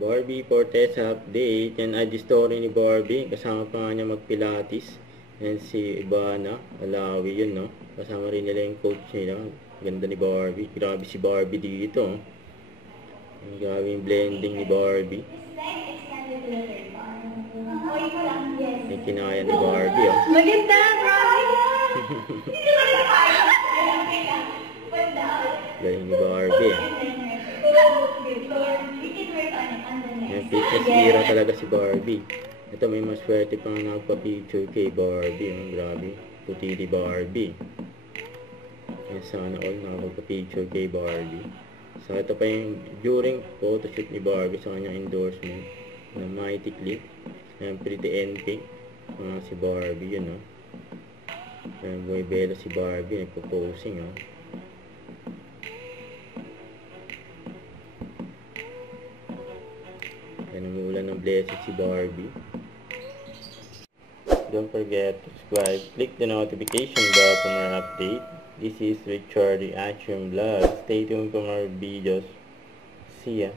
Barbie Fortesa update. Yan ay the story ni Barbie. Kasama pa nga niya magpilates. Yan si Ivana Alawi yun, no? Kasama rin nila yung coach nila. Ganda ni Barbie. Grabe si Barbie dito. Ang grabe yung blending ni Barbie. Yung kinaya ni Barbie, oh. Maganda, Barbie! Galing ni Barbie, eh. Yung fitness hero talaga si Barbie. Ito, may maswerte pang nagpa-picture kay Barbie. Oh. Grabe. Puti ni Barbie. Yan, sana all nakapagpa-picture kay Barbie. So, ito pa yung during photoshoot ni Barbie sa kanyang endorsement na Mighty Clip. Ayan, pretty NP. Si Barbie, yun, oh. Ayan, boy belo si Barbie. Nagpo-posing, oh. Ayan, umuulan ng blessing si Barbie. Don't forget to subscribe. Click the notification bell for more update. This is Richard Reaction Vlog. Stay tuned for more videos. See ya.